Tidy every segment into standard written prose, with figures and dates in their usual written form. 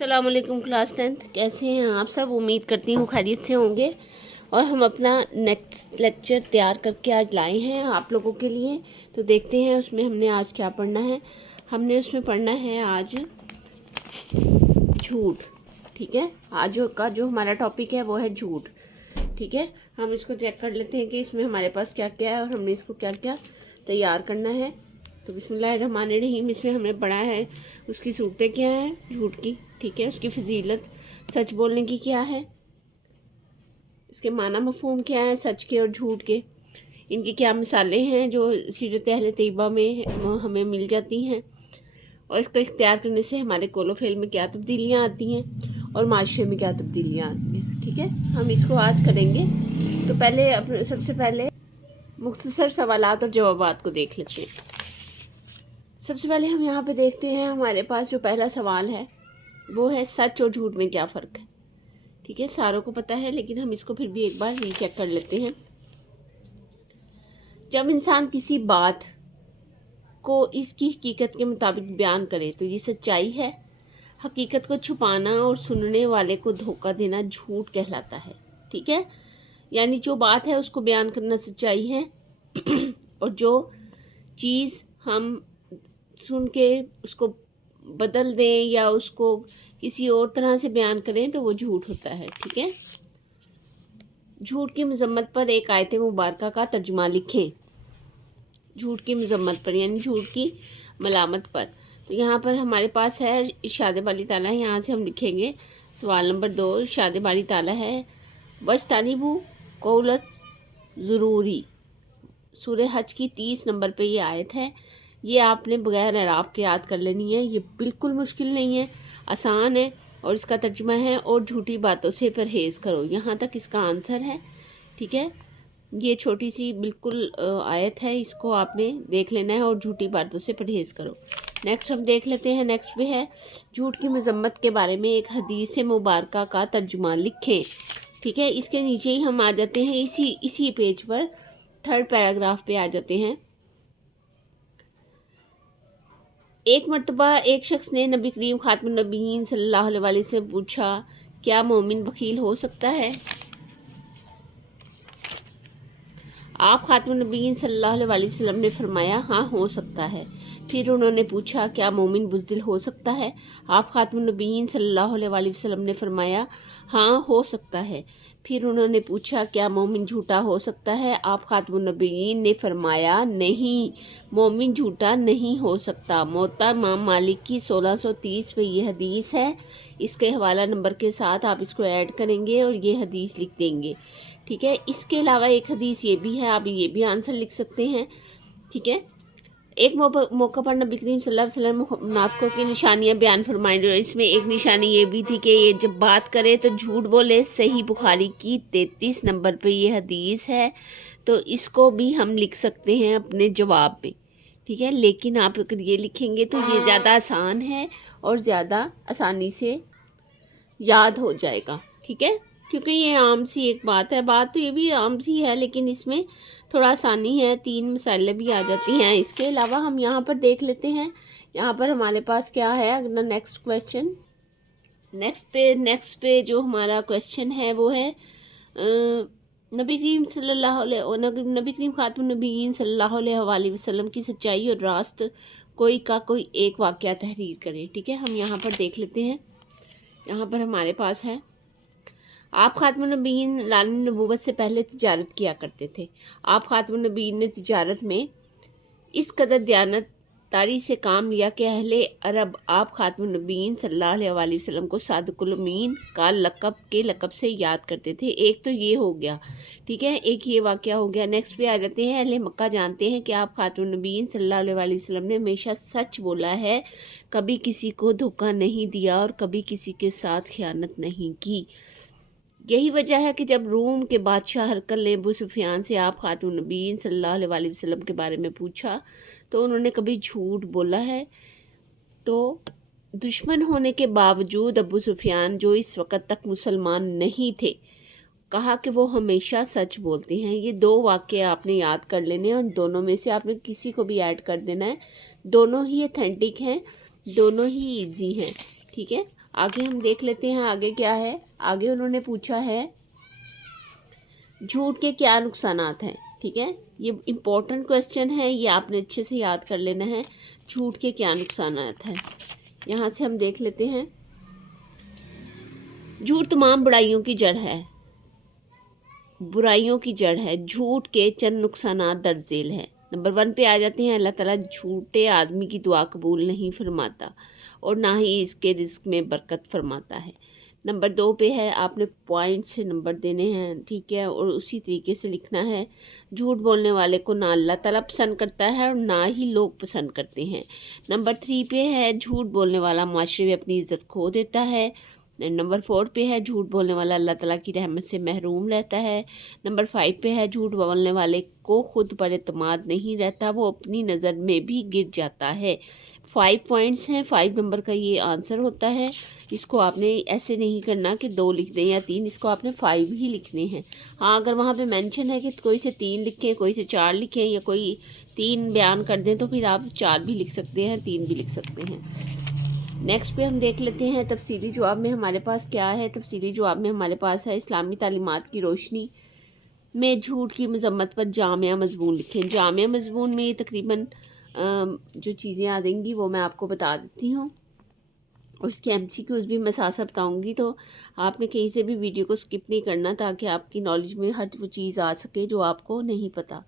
अस्सलाम वालेकुम class 10th। कैसे हैं आप सब? उम्मीद करती हूँ खैरियत से होंगे। और हम अपना नेक्स्ट लेक्चर तैयार करके आज लाए हैं आप लोगों के लिए। तो देखते हैं उसमें हमने आज क्या पढ़ना है। हमने उसमें पढ़ना है आज झूठ। ठीक है, आज का जो हमारा टॉपिक है वो है झूठ। ठीक है, हम इसको चेक कर लेते हैं कि इसमें हमारे पास क्या क्या है और हमने इसको क्या क्या तैयार करना है। तो बिस्मिल्लाहिर्रहमानिर्रहीम। इसमें हमने पढ़ा है उसकी सूरतें क्या हैं झूठ की। ठीक है, उसकी फजीलत सच बोलने की क्या है, इसके माना मफहूम क्या है सच के और झूठ के, इनकी क्या मिसालें हैं जो सीरत अहले तैयबा में हमें मिल जाती हैं, और इसको इख्तियार करने से हमारे कौलो फ़ेल में क्या तब्दीलियाँ आती हैं और माशरे में क्या तब्दीलियाँ आती हैं। ठीक है, हम इसको आज करेंगे। तो पहले सबसे पहले मुख्तसर सवालात और जवाबात को देख लेते हैं। सबसे पहले हम यहाँ पे देखते हैं हमारे पास जो पहला सवाल है वो है सच और झूठ में क्या फ़र्क है। ठीक है, सारों को पता है लेकिन हम इसको फिर भी एक बार रीचेक कर लेते हैं। जब इंसान किसी बात को इसकी हकीकत के मुताबिक बयान करे तो ये सच्चाई है। हकीकत को छुपाना और सुनने वाले को धोखा देना झूठ कहलाता है। ठीक है, यानी जो बात है उसको बयान करना सच्चाई है और जो चीज़ हम सुन के उसको बदल दें या उसको किसी और तरह से बयान करें तो वो झूठ होता है। ठीक है, झूठ की मजम्मत पर एक आयत मुबारका का तर्जुमा लिखें। झूठ की मजम्मत पर यानी झूठ की मलामत पर। तो यहाँ पर हमारे पास है इरशाद बारी ताला। यहाँ से हम लिखेंगे सवाल नंबर 2। इरशाद बारी ताला है वजतनिबू कौलत ज़रूरी। सूरह हज की 30 नंबर पे ये आयत है। ये आपने बगैर एराब के याद कर लेनी है। ये बिल्कुल मुश्किल नहीं है, आसान है। और इसका तर्जुमा है और झूठी बातों से परहेज़ करो। यहाँ तक इसका आंसर है। ठीक है, ये छोटी सी बिल्कुल आयत है, इसको आपने देख लेना है और झूठी बातों से परहेज़ करो। नेक्स्ट हम देख लेते हैं। नेक्स्ट भी है झूठ की मजम्मत के बारे में एक हदीस मुबारका का तर्जुमा लिखें। ठीक है, इसके नीचे ही हम आ जाते हैं इसी पेज पर 3rd पैराग्राफ पे आ जाते हैं। एक मर्तबा एक शख्स ने नबी करीम खातमुन नबीयीन सल्लल्लाहु अलैहि वसल्लम से पूछा, क्या मोमिन बखील हो सकता है? आप खातमुन नबीयीन सल्लल्लाहु अलैहि वसल्लम ने फरमाया, हाँ हो सकता है। फिर उन्होंने पूछा, क्या मोमिन बुज़दिल हो सकता है? आप खातमुन नबीयीन सल्लल्लाहु अलैहि वसल्लम ने फरमाया, हाँ हो सकता है। फिर उन्होंने पूछा, क्या मोमिन झूठा हो सकता है? आप खातमुन नबीयीन ने फरमाया, नहीं, मोमिन झूठा नहीं हो सकता। मोता इमाम मालिक की 1630 पे ये हदीस है। इसके हवाला नंबर के साथ आप इसको ऐड करेंगे और ये हदीस लिख देंगे। ठीक है, इसके अलावा एक हदीस ये भी है, आप ये भी आंसर लिख सकते हैं। ठीक है, एक मौका पर नबी करीम सल्लल्लाहु अलैहि वसल्लम मुनाफिकों की निशानियां बयान फरमाई। इसमें एक निशानी ये भी थी कि ये जब बात करे तो झूठ बोले। सही बुखारी की 33 नंबर पे ये हदीस है, तो इसको भी हम लिख सकते हैं अपने जवाब में। ठीक है, लेकिन आप अगर ये लिखेंगे तो ये ज़्यादा आसान है और ज़्यादा आसानी से याद हो जाएगा। ठीक है, क्योंकि ये आम सी एक बात है। बात तो ये भी आम सी है लेकिन इसमें थोड़ा आसानी है, 3 मसाइलें भी आ जाती हैं। इसके अलावा हम यहाँ पर देख लेते हैं। यहाँ पर हमारे पास क्या है अगला नेक्स्ट क्वेश्चन। नेक्स्ट पे जो हमारा क्वेश्चन है वो है नबी करीम खातमुन नबीयीन सल्लल्लाहु अलैहि वसल्लम की सच्चाई और रास्त कोई एक वाक़या तहरीर करें। ठीक है, हम यहाँ पर देख लेते हैं। यहाँ पर हमारे पास है आप खातमुन नबीयीन लालम नबूवत से पहले तिजारत किया करते थे। आप खातमुन नबीयीन ने तिजारत में इस कदर दयानतदारी से काम लिया कि अहले अरब आप खातमुन नबीयीन सल्लल्लाहु अलैहि वसल्लम को सादिकुल अमीन का लक़ब से याद करते थे। एक तो ये हो गया। ठीक है, एक ये वाक़या हो गया। नेक्स्ट पे आ जाते हैं। अहले मक्का जानते हैं कि आप खातमुन नबीयीन सल्लल्लाहु अलैहि वसल्लम ने हमेशा सच बोला है, कभी किसी को धोखा नहीं दिया और कभी किसी के साथ खयानत नहीं की। यही वजह है कि जब रूम के बादशाह हरकल ने अबू सुफियान से आप खातून नबीयीन सल्लल्लाहु अलैहि वसल्लम के बारे में पूछा तो उन्होंने कभी झूठ बोला है। तो दुश्मन होने के बावजूद अबू सुफियान, जो इस वक्त तक मुसलमान नहीं थे, कहा कि वो हमेशा सच बोलते हैं। ये 2 वाक़े आपने याद कर लेने हैं और दोनों में से आपने किसी को भी ऐड कर देना है। दोनों ही ऑथेंटिक हैं, दोनों ही ईजी हैं। ठीक है, आगे हम देख लेते हैं आगे क्या है। आगे उन्होंने पूछा है झूठ के क्या नुकसानात हैं। ठीक है, ये इम्पोर्टेंट क्वेश्चन है, ये आपने अच्छे से याद कर लेना है। झूठ के क्या नुकसानात हैं, यहाँ से हम देख लेते हैं। झूठ तमाम बुराइयों की जड़ है, बुराइयों की जड़ है। झूठ के चंद नुकसानात दर्ज झेल हैं। नंबर 1 पे आ जाते हैं, अल्लाह ताला झूठे आदमी की दुआ कबूल नहीं फरमाता और ना ही इसके रिस्क में बरकत फरमाता है। नंबर 2 पे है, आपने पॉइंट से नंबर देने हैं, ठीक है, और उसी तरीके से लिखना है। झूठ बोलने वाले को ना अल्लाह ताला पसंद करता है और ना ही लोग पसंद करते हैं। नंबर 3 पे है, झूठ बोलने वाला माशरे में अपनी इज़्ज़त खो देता है। नंबर 4 पे है, झूठ बोलने वाला अल्लाह ताला की रहमत से महरूम रहता है। नंबर 5 पे है, झूठ बोलने वाले को खुद पर एतमाद नहीं रहता, वो अपनी नज़र में भी गिर जाता है। 5 पॉइंट्स हैं, 5 नंबर का ये आंसर होता है। इसको आपने ऐसे नहीं करना कि 2 लिख दें या 3, इसको आपने 5 ही लिखने हैं। हाँ, अगर वहाँ पे मेंशन है कि कोई से 3 लिखें, कोई से 4 लिखें या कोई 3 बयान कर दें, तो फिर आप 4 भी लिख सकते हैं, 3 भी लिख सकते हैं। नेक्स्ट पे हम देख लेते हैं तफसीली जवाब में हमारे पास क्या है। तफसीली जवाब में हमारे पास है, इस्लामी तालीमात की रोशनी में झूठ की मजम्मत पर जामिया मजमून लिखें। जामिया मजमून में तकरीबन जो चीज़ें आ देंगी वो मैं आपको बता देती हूँ। उसके MCQs भी मैं साथ साथ बताऊँगी, तो आपने कहीं से भी वीडियो को स्किप नहीं करना ताकि आपकी नॉलेज में हर वो चीज़ आ सके जो आपको नहीं पता।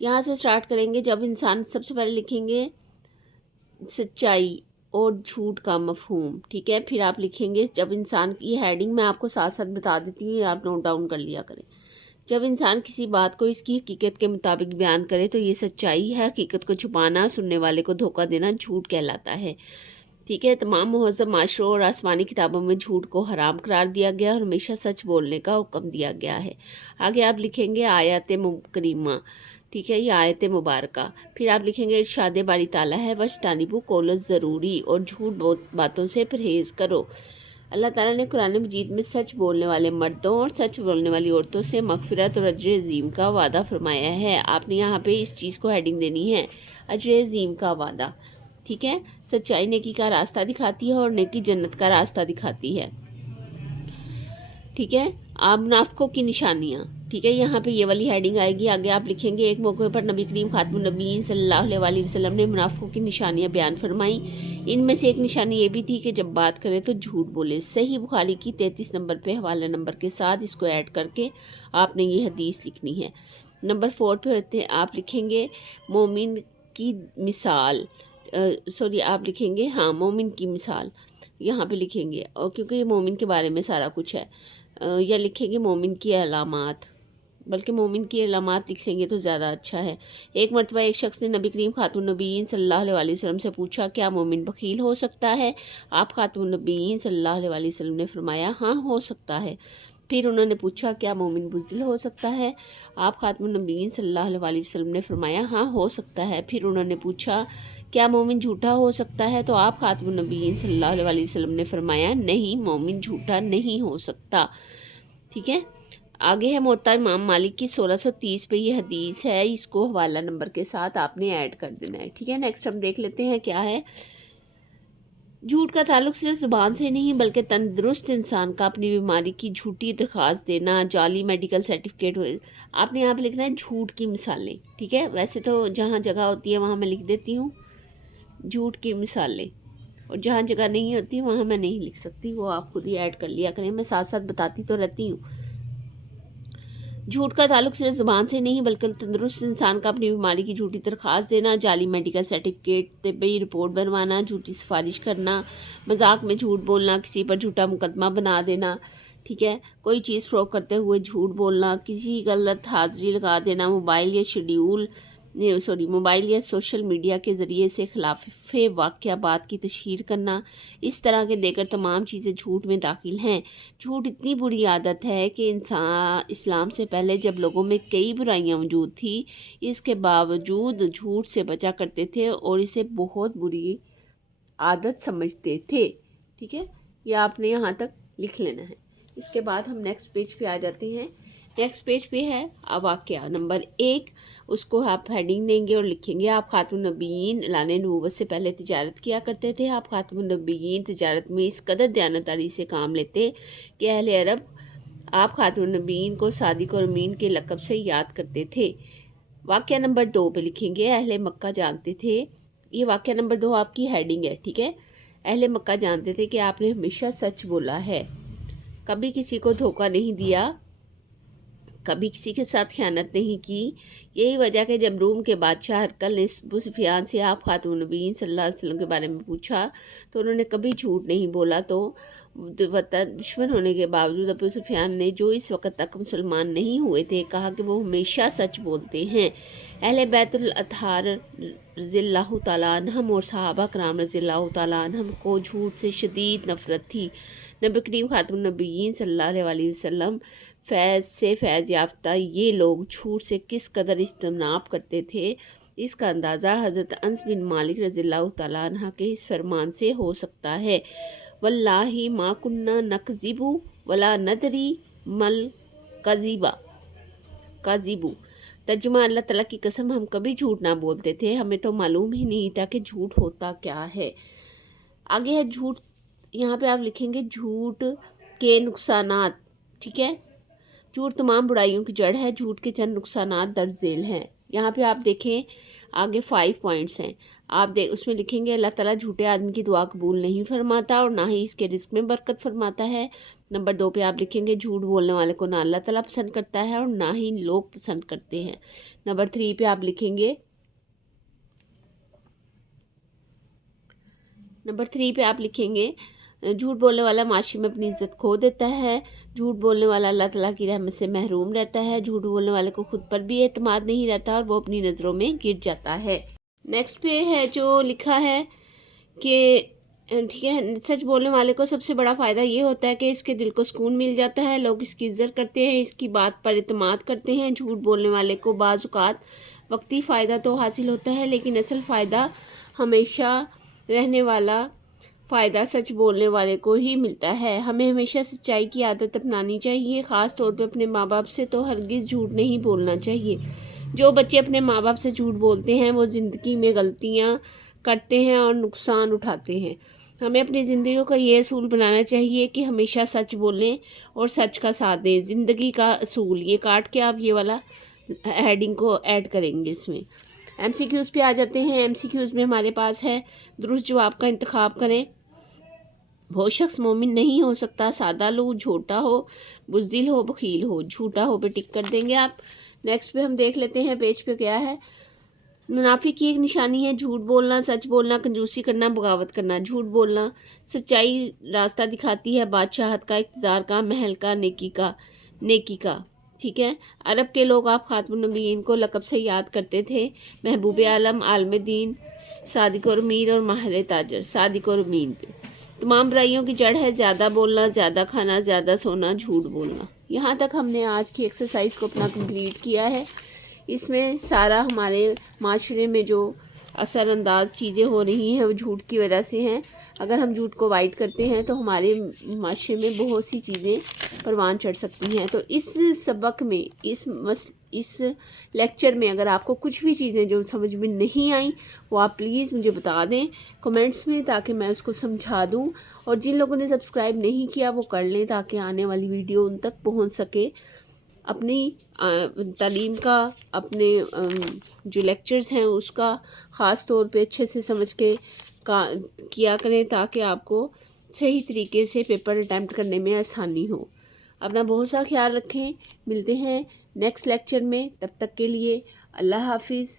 यहाँ से स्टार्ट करेंगे। जब इंसान, सबसे पहले लिखेंगे सच्चाई और झूठ का मफहूम, ठीक है। फिर आप लिखेंगे जब इंसान की, हेडिंग मैं आपको साथ साथ बता देती हूँ, आप नोट डाउन कर लिया करें। जब इंसान किसी बात को इसकी हकीकत के मुताबिक बयान करे तो ये सच्चाई है। हकीकत को छुपाना, सुनने वाले को धोखा देना झूठ कहलाता है, ठीक है। तमाम मुहज़्ज़ब माशरों और आसमानी किताबों में झूठ को हराम करार दिया गया और हमेशा सच बोलने का हुक्म दिया गया है। आगे आप लिखेंगे आयत करीमा, ठीक है, ये आयत मुबारका। फिर आप लिखेंगे इरशाद बारी ताला है, वज्तनिबू कौल ज़रूरी, और झूठ बातों से परहेज़ करो। अल्लाह ताला ने कुरान मजीद में सच बोलने वाले मर्दों और सच बोलने वाली औरतों से मगफिरत और अजर अज़ीम का वादा फरमाया है। आपने यहाँ पे इस चीज़ को हेडिंग देनी है, अजर अज़ीम का वादा, ठीक है। सच्चाई नेकी का रास्ता दिखाती है और नेकी जन्नत का रास्ता दिखाती है, ठीक है। आप मुनाफिकों की निशानियाँ, ठीक है, यहाँ पे ये वाली हेडिंग आएगी। आगे आप लिखेंगे एक मौके पर नबी करीम खातमुन नबीय्यीन सल्लल्लाहु अलैहि वसल्लम ने मुनाफिकों की निशानियाँ बयान फरमाई। इनमें से एक निशानी ये भी थी कि जब बात करें तो झूठ बोले। सही बुखारी की 33 नंबर पे हवाला नंबर के साथ इसको ऐड करके आपने ये हदीस लिखनी है। नंबर 4 पे होते आप लिखेंगे मोमिन की मिसाल, आप लिखेंगे, हाँ, मोमिन की मिसाल यहाँ पे लिखेंगे, और क्योंकि ये मोमिन के बारे में सारा कुछ है। या लिखेंगे मोमिन की अलामात, बल्कि मोमिन की अलामात लिख लेंगे तो ज़्यादा अच्छा है। एक मरतबा एक शख्स ने नबी करीम खातून नबीय्यीन सल्लल्लाहु अलैहि वसल्लम से पूछा, क्या मोमिन बखील हो सकता है? आप खातून नबीय्यीन सल्लल्लाहु अलैहि वसल्लम ने फरमाया, हाँ, हो सकता है। फिर उन्होंने पूछा, क्या मोमिन बुज़दिल हो सकता है? आप खातून नबीय्यीन सल्लल्लाहु अलैहि वसल्लम ने फरमाया, हाँ, हो सकता है। फिर उन्होंने पूछा, क्या मोमिन झूठा हो सकता है? तो आप खातून नबीय्यीन सल्लल्लाहु अलैहि वसल्लम ने फरमाया, नहीं, मोमिन झूठा नहीं हो सकता, ठीक है। आगे है मोता इमाम मालिक की 1630 पे ये हदीस है, इसको हवाला नंबर के साथ आपने ऐड कर देना है, ठीक है। नेक्स्ट हम देख लेते हैं क्या है। झूठ का ताल्लुक सिर्फ ज़ुबान से नहीं बल्कि तंदुरुस्त इंसान का अपनी बीमारी की झूठी दरख्वास्त देना, जाली मेडिकल सर्टिफिकेट, आपने यहाँ पे लिखना है झूठ की मिसालें, ठीक है। वैसे तो जहाँ जगह होती है वहाँ मैं लिख देती हूँ झूठ की मिसालें, और जहाँ जगह नहीं होती वहाँ मैं नहीं लिख सकती, वो आप खुद ही ऐड कर लिया करें, मैं साथ साथ बताती तो रहती हूँ। झूठ का ताल्लुक सिर्फ ज़ुबान से नहीं बल्कि तंदुरुस्त इंसान का अपनी बीमारी की झूठी दरख्वास्त देना, जाली मेडिकल सर्टिफिकेट, तिब्बी रिपोर्ट बनवाना, झूठी सिफारिश करना, मजाक में झूठ बोलना, किसी पर झूठा मुकदमा बना देना, ठीक है, कोई चीज़ फ़रोख्त करते हुए झूठ बोलना, किसी गलत हाज़िरी लगा देना, मोबाइल या सोशल मीडिया के ज़रिए से खिलाफ वाक़या बात की तशहीर करना, इस तरह के देकर तमाम चीज़ें झूठ में दाखिल हैं। झूठ इतनी बुरी आदत है कि इस्लाम से पहले जब लोगों में कई बुराइयां मौजूद थी, इसके बावजूद झूठ से बचा करते थे और इसे बहुत बुरी आदत समझते थे, ठीक है। ये आपने यहाँ तक लिख लेना है। اس کے بعد ہم نیکسٹ پیج پہ آ جاتے ہیں. نیکسٹ پیج پہ ہے واقعہ نمبر 1. اس کو آپ ہیڈنگ دیں گے اور لکھیں گے آپ خاتم النبیین اعلان نبوت سے پہلے تجارت کیا کرتے تھے. آپ خاتم النبیین تجارت میں اس قدر دیانتداری سے کام لیتے کہ اہل عرب آپ خاتم النبیین کو صادق اور امین کے لقب سے یاد کرتے تھے. واقعہ نمبر 2 پہ لکھیں گے اہل مکہ جانتے تھے. یہ واقعہ نمبر 2 آپ کی ہیڈنگ ہے. ٹھیک ہے. اہل مکہ جانتے تھے کہ آپ نے ہمیشہ سچ بولا ہے, کبھی کسی کو دھوکہ نہیں دیا, کبھی کسی کے ساتھ خیانت نہیں کی. یہی وجہ کہ جب روم کے بادشاہ ہرقل نے ابو سفیان سے آپ خاتم النبیین صلی اللہ علیہ وسلم کے بارے میں پوچھا تو انہوں نے کبھی جھوٹ نہیں بولا. تو دشمن ہونے کے باوجود ابو سفیان نے, جو اس وقت تک مسلمان نہیں ہوئے تھے, کہا کہ وہ ہمیشہ سچ بولتے ہیں. اہل بیت الاطہار رضی اللہ تعالیٰ عنہم اور صحابہ کرام رضی اللہ تعالیٰ عنہم کو جھوٹ سے شدید نفرت تھی. نبی کریم خاتم النبیین صلی اللہ علیہ وسلم فیض سے فیض یافتہ یہ لوگ جھوٹ سے کس قدر اجتناب کرتے تھے, اس کا اندازہ حضرت انس بن مالک رضی اللہ تعالیٰ عنہ کے اس فرمان سے ہو سکتا ہے. واللہ ما کننا نکذب ولا ندری مل کذب. ترجمہ اللہ تعالیٰ کی قسم ہم کبھی جھوٹ نہ بولتے تھے, ہمیں تو معلوم ہی نہیں تھا کہ جھوٹ ہوتا کیا ہے. آگے ہے جھوٹ. یہاں پہ آپ لکھیں گے جھوٹ کے نقصانات. ٹھیک ہے. جھوٹ تمام برائیوں کی جڑ ہے. جھوٹ کے چند نقصانات درج ذیل ہیں. یہاں پہ آپ دیکھیں آگے 5 پوائنٹس ہیں. آپ اس میں لکھیں گے اللہ تعالیٰ جھوٹے آدمی کی دعا قبول نہیں فرماتا اور نہ ہی اس کے رزق میں برکت فرماتا ہے. نمبر 2 پہ آپ لکھیں گے جھوٹ بولنے والے کو نہ اللہ تعالیٰ پسند کرتا ہے اور نہ ہی لوگ پسند کرتے ہیں. نمبر 3 پہ آپ لکھیں گے جھوٹ بولنے والا معاشی میں اپنی عزت کھو دیتا ہے. جھوٹ بولنے والا اللہ تعالیٰ کی رحمت سے محروم رہتا ہے. جھوٹ بولنے والے کو خود پر بھی اعتماد نہیں رہتا اور وہ اپنی نظروں میں گر جاتا ہے. نیکسٹ پہ ہے جو لکھا ہے کہ ٹھیک ہے, سچ بولنے والے کو سب سے بڑا فائدہ یہ ہوتا ہے کہ اس کے دل کو سکون مل جاتا ہے, لوگ اس کی عزت کرتے ہیں, اس کی بات پر اعتماد کرتے ہیں. جھوٹ بولنے والے کو بعض اوقات وقتی فائدہ تو حاصل ہوتا ہے لیکن اصل فائدہ ہمیشہ رہنے والا فائدہ سچ بولنے والے کو ہی ملتا ہے. ہمیں ہمیشہ سچائی کی عادت اپنانی چاہیے, خاص طور پہ اپنے ماں باپ سے تو ہرگز جھوٹ نہیں بولنا چاہیے. جو بچے اپنے ماں باپ سے جھوٹ بولتے ہیں وہ زندگی میں غلطیاں کرتے ہیں اور نقصان اٹھاتے ہیں. ہمیں اپنی زندگی کا یہ اصول بنانا چاہیے کہ ہمیشہ سچ بولیں اور سچ کا ساتھ دیں. زندگی کا اصول, یہ کاٹ کے آپ یہ والا ہیڈنگ کو ایڈ کریں گے اس میں. ایم سی کیوز پہ آ جاتے ہیں. ایم سی کیوز میں ہمارے پاس ہے درست جواب کا انتخاب کریں. وہ شخص مومن نہیں ہو سکتا سادہ لو, جھوٹا ہو, بزدل ہو, بخیل ہو. جھوٹا ہو پہ ٹک کر دیں گے آپ. نیکسٹ پہ ہم دیکھ لیتے ہیں پیج پہ کیا ہے. منافق کی ایک نشانی ہے جھوٹ بولنا, سچ بولنا, کنجوسی کرنا, بغاوت کرنا. جھوٹ بولنا سچائی راستہ دکھاتی ہے, بادشاہت کا, اقتدار کا, محل کا, نیکی کا. ٹھیک ہے. عرب کے لوگ آپ خاتم النبیین کو لقب سے یاد کرتے تھے. محبوب عالم, عالم دین, صادق اور امین اور ماہر تاجر. صادق اور امین پہ تمام برائیوں کی جڑ ہے زیادہ بولنا, زیادہ کھانا, زیادہ سونا, جھوٹ بولنا. یہاں تک ہم نے آج کی ایکسرسائز کو اپنا کمپلیٹ کیا ہے. اس میں سارا ہمارے معاشرے میں جو اثر انداز چیزیں ہو رہی ہیں وہ جھوٹ کی وجہ سے ہیں. اگر ہم جھوٹ کو اوائڈ کرتے ہیں تو ہمارے معاشرے میں بہت سی چیزیں پروان چڑھ سکتی ہیں. تو اس سبق میں, اس لیکچر میں اگر آپ کو کچھ بھی چیزیں جو سمجھ میں نہیں آئیں وہ آپ پلیز مجھے بتا دیں کمنٹس میں, تاکہ میں اس کو سمجھا دوں. اور جن لوگوں نے سبسکرائب نہیں کیا وہ کر لیں تاکہ آنے والی ویڈیو ان تک پہنچ سکے. اپنی تعلیم کا, اپنے جو لیکچرز ہیں اس کا خاص طور پہ اچھے سے سمجھ کے کیا کریں تاکہ آپ کو صحیح طریقے سے پیپر اٹیمپٹ کرنے میں آسانی ہو. اپنا بہت سا خیال رکھیں. ملتے ہیں نیکسٹ لیکچر میں. تب تک کے لیے اللہ حافظ.